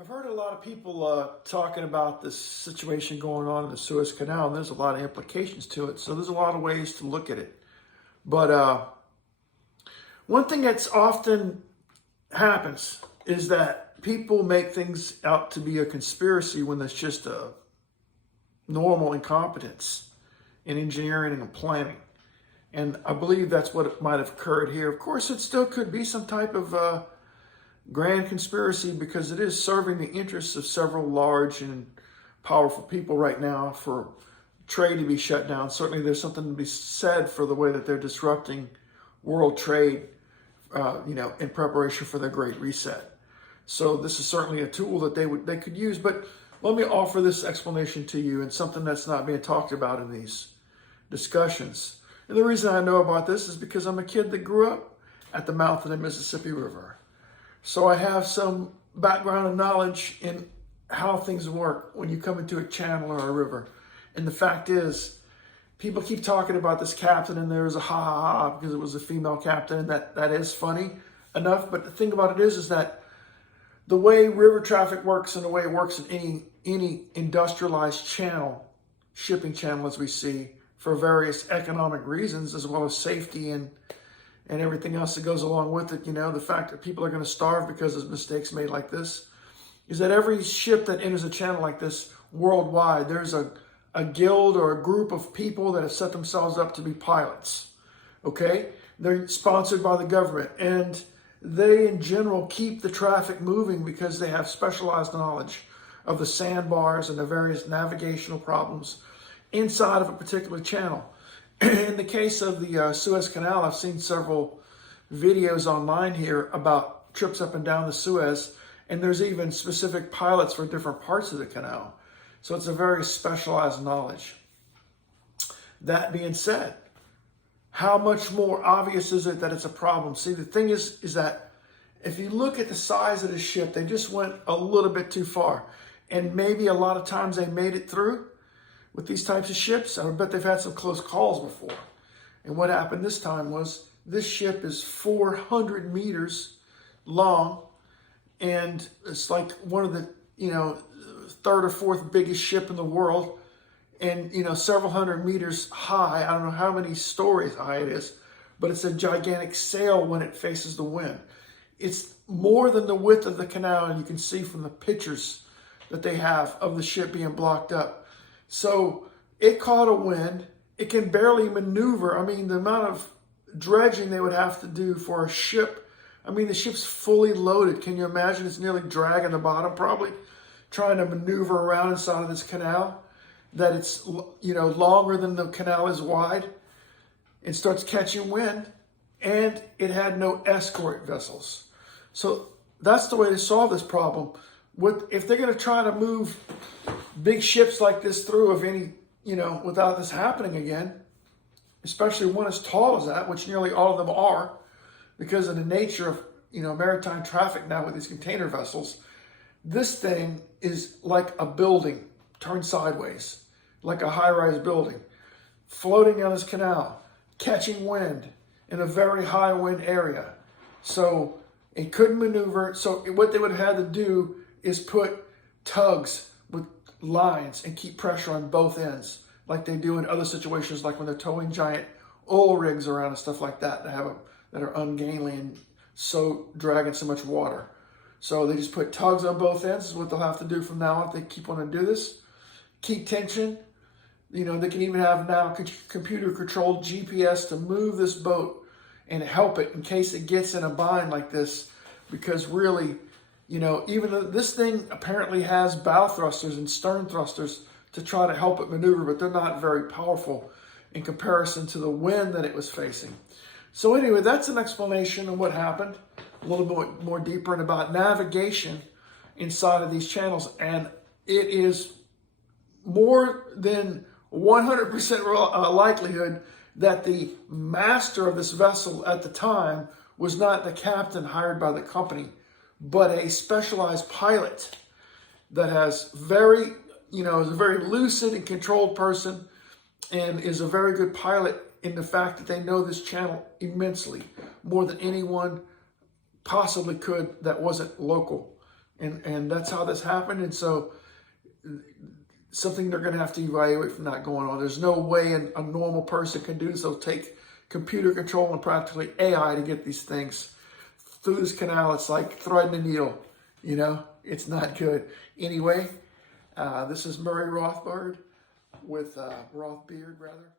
I've heard a lot of people talking about this situation going on in the Suez Canal, and there's a lot of implications to it. So there's a lot of ways to look at it. But one thing that's often happens is that people make things out to be a conspiracy when there's just a normal incompetence in engineering and planning. And I believe that's what might have occurred here. Of course, it still could be some type of grand conspiracy because it is serving the interests of several large and powerful people right now for trade to be shut down. Certainly there's something to be said for the way that they're disrupting world trade, in preparation for their Great Reset. So this is certainly a tool that they could use. But let me offer this explanation to you, and something that's not being talked about in these discussions. And the reason I know about this is because I'm a kid that grew up at the mouth of the Mississippi River. So I have some background and knowledge in how things work when you come into a channel or a river. And the fact is, people keep talking about this captain, and there's a ha ha ha because it was a female captain, and that is funny enough. But the thing about it is that the way river traffic works and the way it works in any industrialized channel, shipping channel as we see, for various economic reasons, as well as safety and everything else that goes along with it, the fact that people are going to starve because of mistakes made like this, is that every ship that enters a channel like this worldwide, there's a guild or a group of people that have set themselves up to be pilots, okay? They're sponsored by the government, and they, in general, keep the traffic moving because they have specialized knowledge of the sandbars and the various navigational problems inside of a particular channel. In the case of the Suez Canal, I've seen several videos online here about trips up and down the Suez, and there's even specific pilots for different parts of the canal. So it's a very specialized knowledge. That being said, how much more obvious is it that it's a problem? See, the thing is that if you look at the size of the ship, they just went a little bit too far. And maybe a lot of times they made it through with these types of ships. I bet they've had some close calls before. And what happened this time was this ship is 400 meters long, and it's like one of the, third or fourth biggest ship in the world, and, several hundred meters high. I don't know how many stories high it is, but it's a gigantic sail when it faces the wind. It's more than the width of the canal, and you can see from the pictures that they have of the ship being blocked up. So it caught a wind. It can barely maneuver. I mean, the amount of dredging they would have to do for a ship. I mean, the ship's fully loaded. Can you imagine? It's nearly dragging the bottom, probably, trying to maneuver around inside of this canal. That it's, longer than the canal is wide. It starts catching wind, and it had no escort vessels. So that's the way to solve this problem. If they're going to try to move big ships like this through, without this happening again, especially one as tall as that, which nearly all of them are, because of the nature of, maritime traffic now with these container vessels, this thing is like a building turned sideways, like a high-rise building, floating down this canal, catching wind in a very high wind area. So it couldn't maneuver. So what they would have had to do is put tugs with lines and keep pressure on both ends, like they do in other situations, like when they're towing giant oil rigs around and stuff like that that are ungainly and so dragging so much water. So they just put tugs on both ends. Is what they'll have to do from now on if they keep wanting to do this. Keep tension. They can even have now computer-controlled GPS to move this boat and help it in case it gets in a bind like this, because really, even though this thing apparently has bow thrusters and stern thrusters to try to help it maneuver, but they're not very powerful in comparison to the wind that it was facing. So anyway, that's an explanation of what happened, a little bit more deeper, and about navigation inside of these channels. And it is more than 100% likelihood that the master of this vessel at the time was not the captain hired by the company, but a specialized pilot that has is a very lucid and controlled person, and is a very good pilot in the fact that they know this channel immensely, more than anyone possibly could that wasn't local. And that's how this happened. And so something they're going to have to evaluate from that going on. There's no way a normal person can do this. They'll take computer control and practically AI to get these things through this canal. It's like threading a needle, you know, it's not good. Anyway, this is Murray Rothbard with Rothbeard, rather.